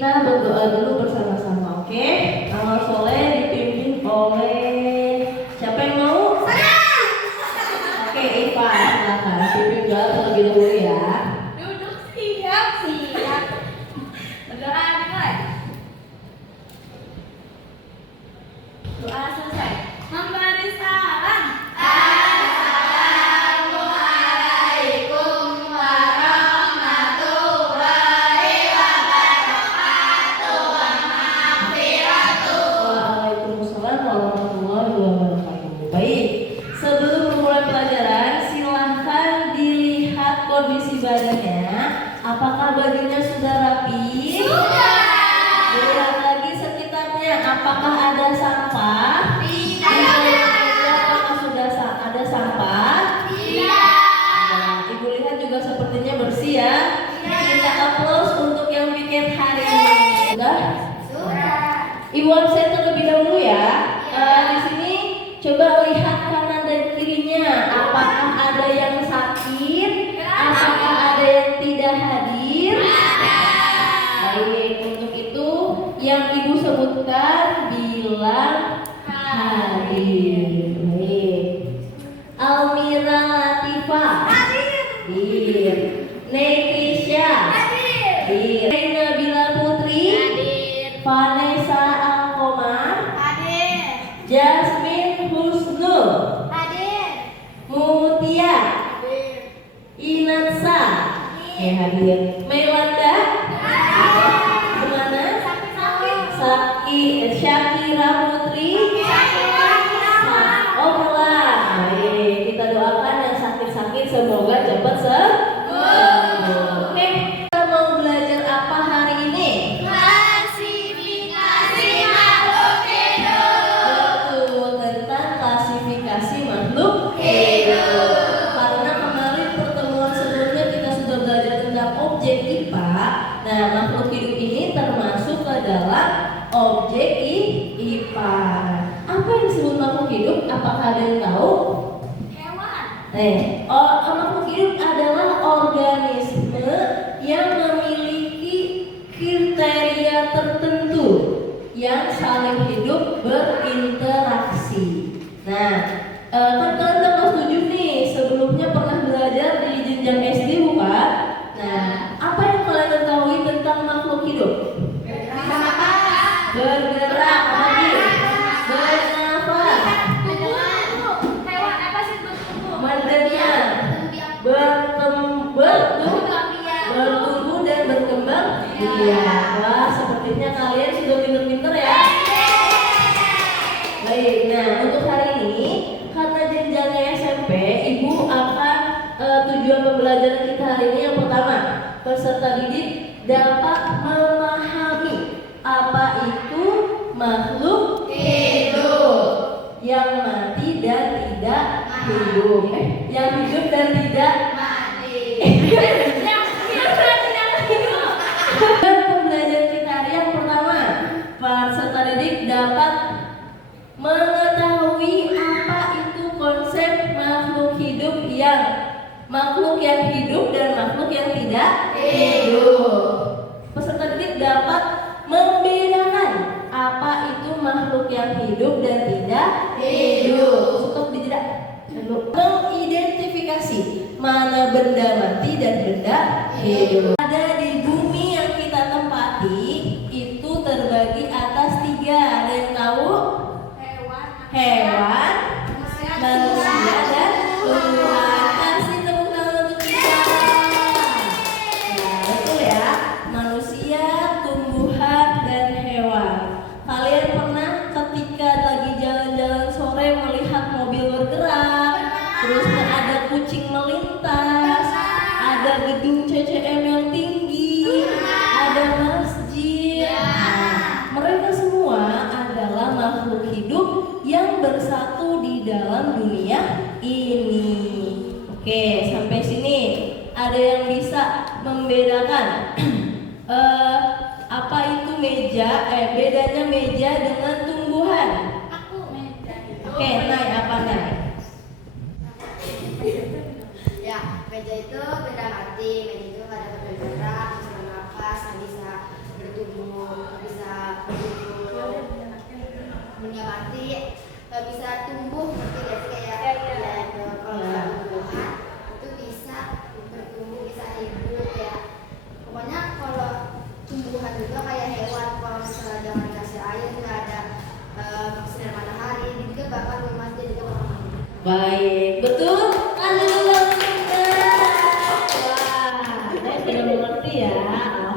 kita berdoa dulu bersama-sama, oke? Amal soleh dipimpin oleh siapa yang mau? Oke, Iva, silakan pimpin doa terlebih dahulu ya. Duduk siap. Berdoa dimulai. Doa selesai. Memberi salam. Assalamualaikum warahmatullahi wabarakatuh. Waalaikumsalam warahmatullahi wabarakatuh. Baik, sebelum memulai pelajaran, silahkan dilihat kondisi badannya. Apakah bajunya sudah rapi? Sudah. Lihat lagi sekitarnya. Apakah ada sampah? Apakah sudah ada sampah? Nah, Ibu lihat juga sepertinya bersih ya. Kita aplaus untuk yang bikin hari ini. Sudah? Ibu absen terlebih dahulu ya. Di sini coba lihat kanan dan kirinya. Apakah ada yang sakit? Apakah ada yang tidak hadir? Baik, untuk itu yang Ibu sebutkan bilang hadir. Baik. Almira Latifah hadir. Nekisha hadir. Nabila Putri Vanessa Alkomar, Jasmine Husnul, Mutia, Inatsa, hadir. Melanda, kemana? Syakira Putri, oh pulang. Baik, kita doakan yang sakit-sakit semoga cepat sembuh. Oke, kita mau belajar apa hari ini? Klasifikasi makhluk hidup. Betul, tentang klasifikasi makhluk hidup. Karena kemarin pertemuan sebelumnya kita sudah belajar tentang objek IPA. Nah, makhluk hidup ini termasuk ke dalam objek IPA. Apa yang disebut makhluk hidup? Apakah ada yang tahu? Hewan. Makhluk hidup adalah organisme yang memiliki kriteria tertentu yang saling hidup berinteraksi. Nah, kan kalian kelas 7 nih, sebelumnya pernah belajar di jenjang SD bukan? Nah, apa yang kalian ketahui tentang makhluk hidup? Bergerak, lagi bernafas, Hewan apa sih bertumbuh? mendengar, bertumbuh dan berkembang. Iya, wah sepertinya kalian sudah pinter-pinter ya. Baik, nah untuk hari ini karena jenjangnya SMP, Ibu akan tujuan pembelajaran kita hari ini yang pertama, peserta didik dapat memahami apa itu makhluk hidup yang mati dan tidak hidup, yang hidup dan tidak Dan pembelajaran kita hari yang pertama, peserta didik dapat mengetahui apa itu konsep makhluk hidup makhluk yang hidup dan makhluk yang tidak hidup. Peserta didik dapat membedakan apa itu makhluk yang hidup dan tidak hidup. Stop tidak. Mengidentifikasi mana benda mati dan benda hidup. Ada di bumi yang kita tempati itu terbagi atas 3. Ada yang tahu? Hewan, manusia dan tumbuhan. Kasih tepuk tangan untuk kita. Nah, betul ya. Manusia, tumbuhan dan hewan. Kalian pernah ketika lagi jalan-jalan sore melihat mobil bergerak, terus ada kucing melintas, ada gedung CCM yang tinggi, ada masjid. Nah, mereka semua adalah makhluk hidup yang bersatu di dalam dunia ini. Oke, sampai sini ada yang bisa membedakan apa itu bedanya meja dengan tumbuhan? Oke, naik apa naik? Ya, meja itu benda mati, meja itu ada bergerak, bisa bernafas, bisa bertumbuh.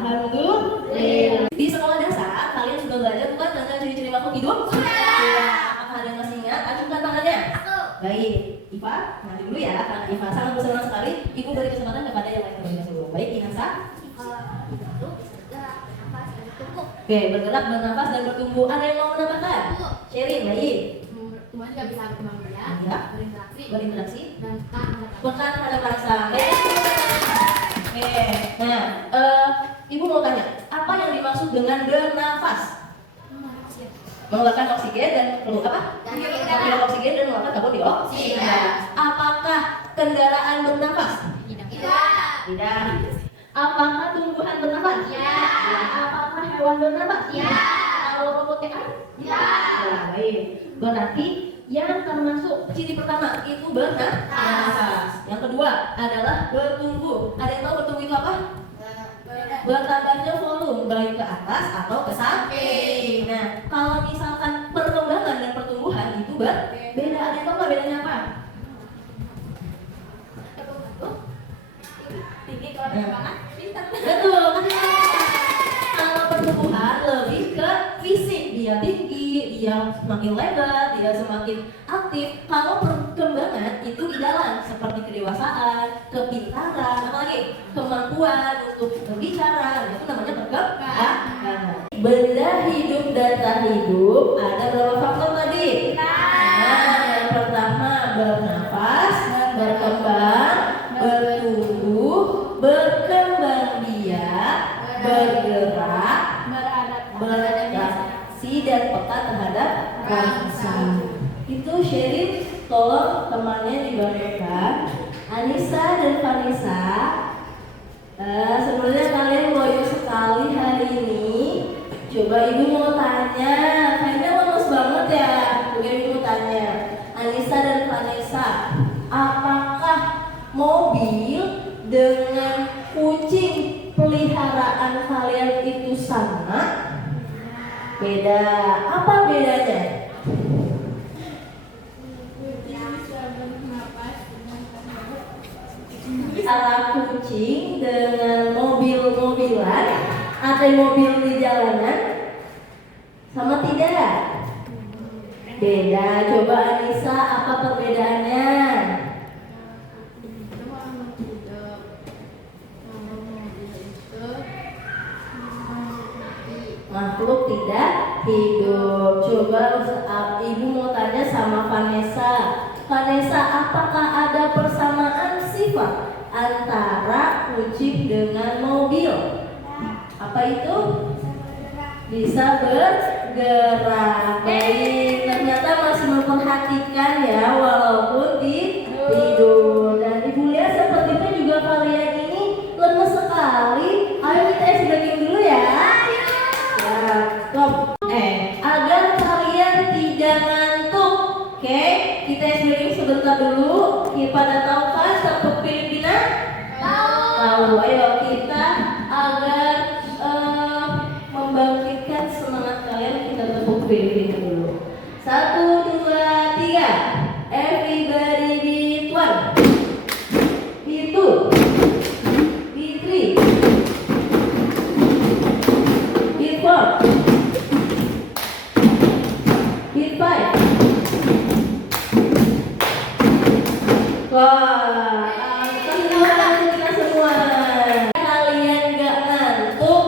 Alhamdulillah. Di sekolah dasar kalian sudah belajar bukan tentang ciri-ciri makhluk hidup? Sudah. Apakah ada yang masih ingat? Acungkan tangannya. Baik, Iva, nanti dulu ya. Karena Iva sangat bersemangat sekali. Ibu beri kesempatan kepada yang lain terlebih dahulu. Baik, Inasa. Oke, bergerak, bernafas, dan bertumbuh. Ada yang mau menambahkan? Sharing, baik. Tumbuhan juga bisa berkembang biak, Ya. Berinteraksi. dan Pekan pada rasa. Oke. Nah, Ibu mau tanya, apa yang dimaksud dengan bernafas? Mengeluarkan oksigen dan apa? Mengeluarkan oksigen dan mengeluarkan karbon dioksida. Apakah kendaraan bernafas? Tidak. Apakah tumbuhan bernafas? Ya. Apakah hewan bernafas? Ya. Kalau robotnya kan? Ya. Ya, baik. Berarti yang termasuk ciri pertama itu bernafas. Yang kedua adalah bertumbuh. Ada yang tahu bertumbuh itu apa? Bertambahnya volume baik ke atas atau ke samping. Nah, kalau misalkan perkembangan dan pertumbuhan itu berbeda. Ada yang tahu nggak bedanya apa? Tinggi kalau perkembangan, pintar. Betul, kan? Kalau pertumbuhan lebih ke fisik, dia tinggi, dia semakin lebar, dia semakin aktif. Kalau perkembangan itu di dalam seperti kedewasaan, kepintaran, apalagi kemampuan untuk berbicara, itu namanya perkembangan. Benda hidup dan tak hidup ada berapa faktor tadi? Nah, yang pertama bernafas, berkembang, bertumbuh, berkembang biak, bergerak, beradaptasi dan peka terhadap rasa. Itu sharing, tolong temannya dibantukan. Anissa dan Vanessa, sebenarnya kalian loyo sekali hari ini. Coba ibu mau tanya, kayaknya lemes banget ya. Coba ibu mau tanya, Anissa dan Vanessa, apakah mobil dengan kucing peliharaan kalian itu sama? Beda. Apa bedanya? Antara kucing dengan mobil-mobilan atau mobil di jalanan sama tidak? Beda. Coba Anissa, apa perbedaannya? Makhluk tidak hidup. Coba ibu mau tanya sama Vanessa. Vanessa, apakah ada persamaan sifat antara kucing dengan mobil? Apa itu? Bisa bergerak. Baik, ternyata masih memperhatikan ya walaupun tidur. Dan ibu lihat sepertinya juga kalian ini lemes sekali. Ayo kita isi daging dulu ya. Ya, stop. Agar kalian tidak ngantuk. Oke, kita isi daging sebentar dulu. Pada tahu kan tepuk Filipina? Tahu. Ayo kita agar membangkitkan semangat kalian, kita tepuk Filipina dulu. 1, 2, 3. Everybody beat 1, beat 2, beat 3, beat 4, beat 5. Wah, kita semua. Kalian gak ngantuk?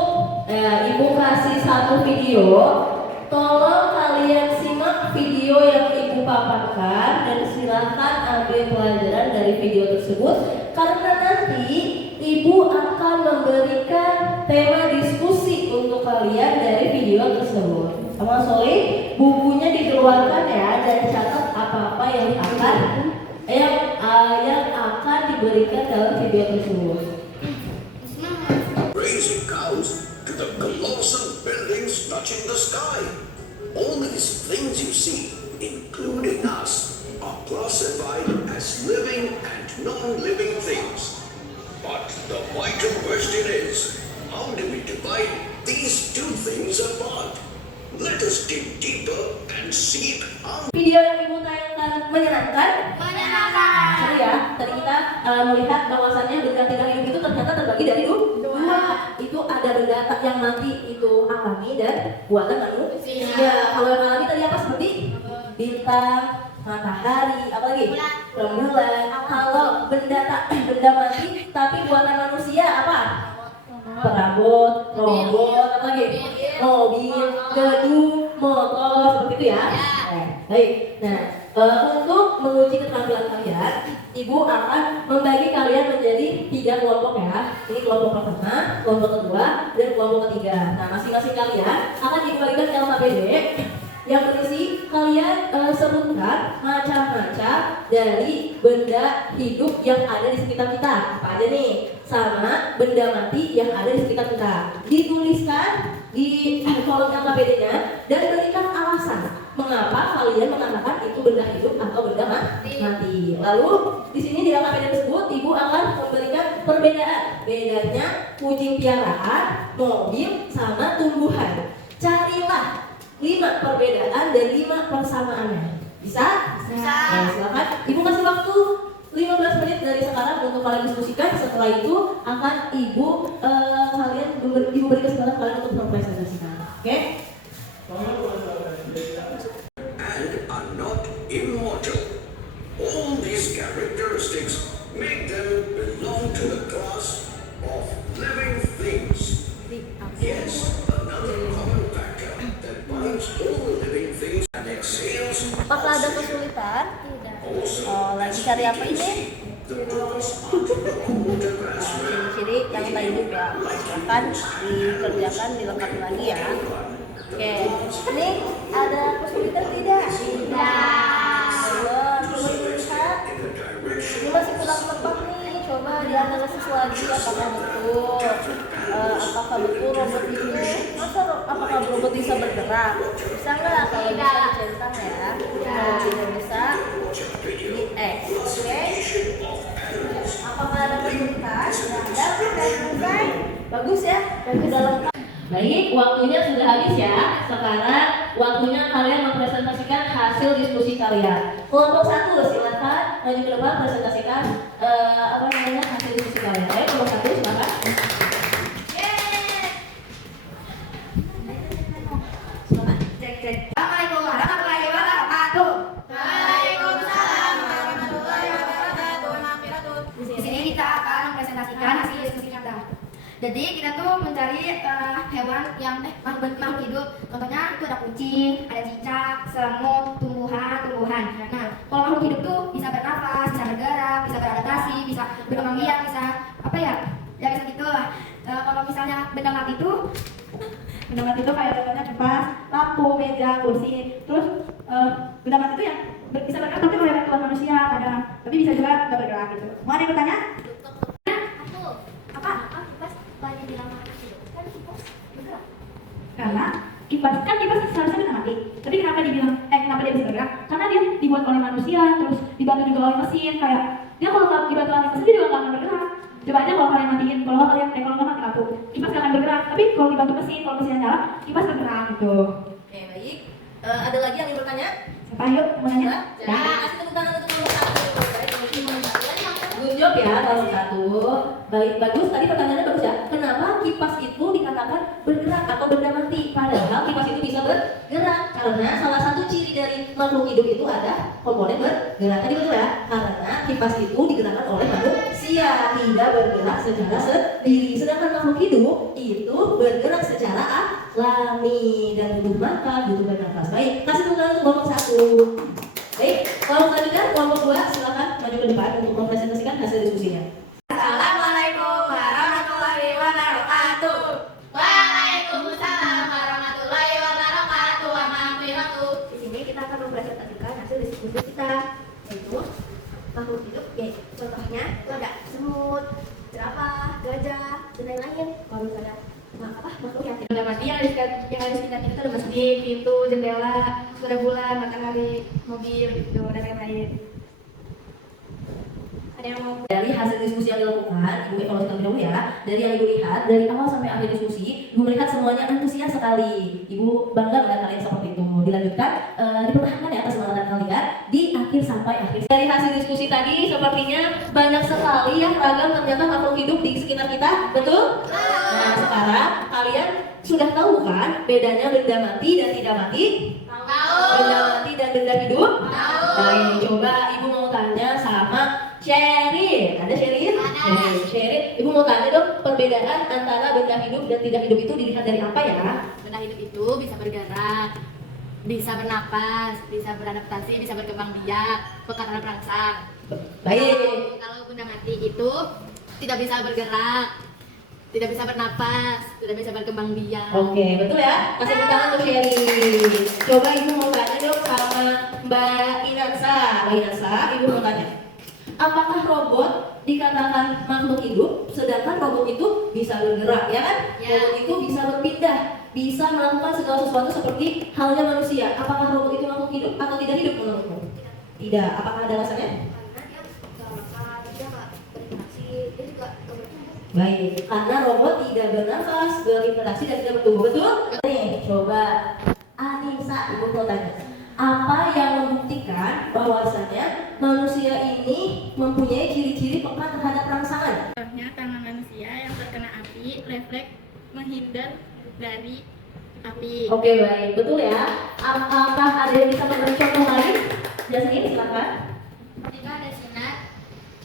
Ibu kasih satu video. Tolong kalian simak video yang ibu paparkan dan silakan ambil pelajaran dari video tersebut. Karena nanti ibu akan memberikan tema diskusi untuk kalian dari video tersebut. Sama Soleh, bukunya dikeluarkan ya dan catat apa-apa yang akan diberikan dalam video tersebut. Raising cows to the colossal buildings touching the sky. All these things you see, including us, are classified as living and non-living things. But the vital question is, how do we divide these two things apart? Let us dig deeper and seek out. Video yang ibu tayangkan menyenangkan? Seru ya. Tadi kita melihat bahwasannya benda tidak hidup itu ternyata terbagi dari dua. kedua itu ada benda yang mati itu alami dan buatan manusia. Kalau yang alami tadi apa seperti bintang, matahari, apalagi rembulan. Kalau benda mati tapi buatan manusia apa? Perabot, robot, apalagi mobil, gedung, motor, seperti itu ya. Baik. Nah, untuk menguji keterampilan kalian, Ibu akan membagi kalian menjadi 3 kelompok ya. Ini kelompok pertama, kelompok kedua, dan kelompok ketiga. Nah, masing-masing kalian akan dibagikan LKPD yang berisi kalian sebutkan macam-macam dari benda hidup yang ada di sekitar kita. Apa aja nih? Sama benda mati yang ada di sekitar kita. Dituliskan di kolom LKPD-nya dan berikan alasan mengapa kalian mengatakan itu benda hidup atau benda mati. Lalu di sini di LKPD tersebut Ibu akan memberikan perbedaan. Bedanya kucing piaraan, mobil, sama tumbuhan. Carilah 5 perbedaan dan 5 persamaannya. Bisa? Bisa. Ya, silakan. Ibu kasih waktu 15 menit dari sekarang untuk kalian diskusikan. Setelah itu akan Ibu beri kesempatan kalian untuk mempresentasikan. Oke? And are not immortal. All these characteristics make them belong to the class of living things. Yes, another common factor that binds all living things and exhales Apakah ada kesulitan? also Lagi cari apa ini? the books underwater as well. Ciri-ciri yang tak hidup ya. Silahkan dikerjakan, dilengkapi lagi ya. Oke, ini ada kesulitan tidak? Tidak. Coba dilihat. Ini masih kurang tepat nih. Coba dianalisis lagi apakah betul. Apakah betul robot itu? Apakah robot bisa bergerak? Bisa nggak? Kalau bisa dicentang ya. Kalau tidak bisa di X. Oke. Apakah ada kesulitan? Tidak ada. Sudah selesai. Bagus ya. Dan sudah lengkap. Baik, waktunya sudah habis ya. Sekarang waktunya kalian mempresentasikan hasil diskusi kalian. Kelompok 1 silakan maju ke depan presentasikan hasil diskusi kalian. Ayo kelompok 1 silakan. Cek. Assalamualaikum warahmatullahi wabarakatuh. Waalaikumsalam warahmatullahi wabarakatuh. Di sini kita akan mempresentasikan hasil diskusi kita. Jadi kita tuh mencari hewan yang makhluk hidup. Contohnya itu ada kucing, ada cicak, semut, tumbuhan. Nah, kalau makhluk hidup tuh bisa bernafas, bisa bergerak, bisa beradaptasi, bisa berkembang biak, bisa apa ya? Ya bisa gitu lah. Kalau misalnya benda mati itu kayak contohnya kipas, lampu, meja, kursi. Terus benda mati itu yang bisa bergerak tapi oleh bantuan manusia kadang, tapi bisa juga nggak bergerak gitu. Mau ada yang bertanya? Apa? Banyak bilang kan kipas bergerak. Karena kipas seharusnya benda mati. Tapi kenapa dia bisa bergerak? Karena dia dibuat oleh manusia, terus dibantu juga oleh mesin. Kayak dia kalau nggak dibantu oleh mesin dia juga nggak akan bergerak. Coba aja kalau kalian matiin, kalau nggak mati lampu, kipas nggak akan bergerak. Tapi kalau dibantu mesin, kalau mesinnya nyala, kipas bergerak gitu. Oke, baik. Ada lagi yang ingin bertanya? Siapa yuk mau nanya? Ya, kasih tepuk tangan untuk kelompok 1. Good job ya kelompok 1. Baik, bagus. Tadi pertanyaannya bagus ya. Kenapa kipas itu dikatakan bergerak atau benda mati? Padahal kipas itu bisa bergerak. Karena salah satu ciri dari makhluk hidup itu ada komponen bergerak. Tadi betul ya? Karena kipas itu digerakkan oleh manusia, tidak bergerak secara sendiri. Sedangkan makhluk hidup itu bergerak secara alami dan butuh makan, butuh bernafas. Baik, kasih tepuk tangan untuk kelompok 1. Baik, kelompok selanjutnya kelompok 2 silakan maju ke depan untuk mempresentasikan hasil diskusinya. Assalamualaikum warahmatullahi wabarakatuh. Waalaikumsalam warahmatullahi wabarakatuh. Di sini kita akan mempresentasikan hasil diskusi kita, yaitu makhluk hidup. Contohnya itu ada semut, jerapah, gajah, dan lain-lain. Kalau misalnya makhluk yang tidak mati yang ada di sekitar kita ada masjid, pintu, jendela, surya bulan, matahari, mobil, gitu, dan lain-lain. Ada yang mau? Dari hasil diskusi yang dilakukan, Ibu evaluasi terlebih dahulu ya. Dari yang Ibu lihat, dari awal sampai akhir diskusi, Ibu melihat semuanya antusias sekali. Ibu bangga melihat kalian seperti itu. Dilanjutkan, dipertahankan ya kesemangan kalian di akhir sampai akhir. Dari hasil diskusi tadi, sepertinya banyak sekali yang ragam ternyata makhluk hidup di sekitar kita, betul? Nah, sekarang kalian sudah tahu kan bedanya benda mati dan tidak mati? Benda mati dan benda hidup? Baik, coba ibu mau tanya sama Sherin. Ada Sherin? Sherin, ibu mau tanya dong perbedaan antara benda hidup dan tidak hidup itu dilihat dari apa ya? Benda hidup itu bisa bergerak, bisa bernapas, bisa beradaptasi, bisa berkembang biak, pekan dan perangsang. Baik. Kalau benda mati itu tidak bisa bergerak, tidak bisa bernapas, tidak bisa berkembang biak. Oke, betul ya? Kasih tepuk tangan untuk Sherin. Coba ibu mau tanya dong sama Mbak Inansa. Mbak Inansa, ibu mau tanya, apakah robot dikatakan makhluk hidup, sedangkan robot itu bisa bergerak, ya kan? Ya. Robot itu bisa berpindah, bisa melakukan segala sesuatu seperti halnya manusia. Apakah robot itu makhluk hidup atau tidak hidup menurutmu? Tidak. Apakah ada alasannya? Baik, karena robot tidak bernafas, berinteraksi dan tidak bertumbuh, betul? Nih, coba Anissa, ibu mau tanya, apa yang membuktikan bahwasanya manusia ini mempunyai ciri-ciri peka terhadap rangsangan? Contohnya tangan manusia yang terkena api refleks menghindar dari api. Oke, baik, betul ya. Apakah ada yang bisa memberi contoh lain? Jasmine, silakan. Ketika ada sinar,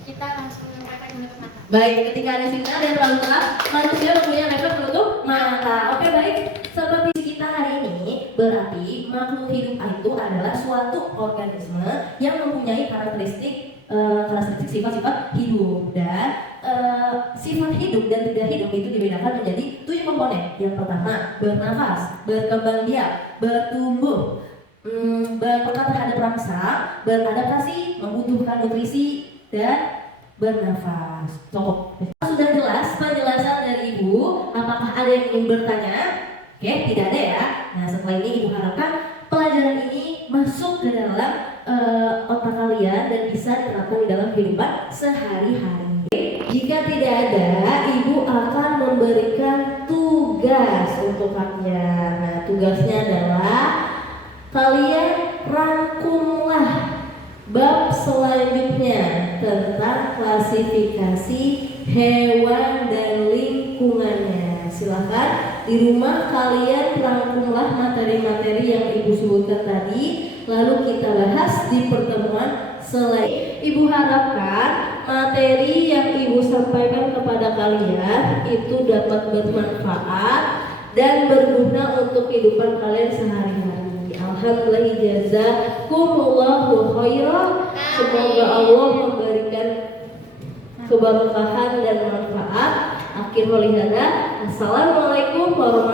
kita langsung menyebabkan menutup mata. Baik, ketika ada sinar dan terlalu terang, manusia mempunyai refleks menutup mata. Oke, baik. Seperti kita hari ini, berarti makhluk hidup itu adalah suatu organisme yang mempunyai karakteristik sifat-sifat hidup, dan sifat hidup dan tidak hidup itu dibedakan menjadi 7 komponen. Yang pertama, bernafas, berkembang biak, bertumbuh, berpekat terhadap rangsang, beradaptasi, membutuhkan nutrisi, dan bernafas. Cukup. Sudah jelas penjelasan dari ibu. Apakah ada yang ingin bertanya? Oke, tidak ada ya. Nah, setelah ini ibu harapkan pelajaran ini masuk ke dalam otak kalian dan bisa diterapkan di dalam kehidupan sehari-hari. Jika tidak ada, ibu akan memberikan tugas untuk kalian. Nah, tugasnya adalah kalian rangkumlah bab selanjutnya tentang klasifikasi hewan dan lingkungannya. Silakan di rumah kalian rangkumlah materi-materi yang ibu sebutkan tadi, lalu kita bahas di pertemuan selanjutnya. Ibu harapkan materi yang ibu sampaikan kepada kalian itu dapat bermanfaat dan berguna untuk kehidupan kalian sehari-hari. Alhamdulillah, jazakumullahu khairan. Semoga Allah memberikan keberkahan dan manfaat. Akhir walihada. Assalamualaikum warahmatullahi wabarakatuh.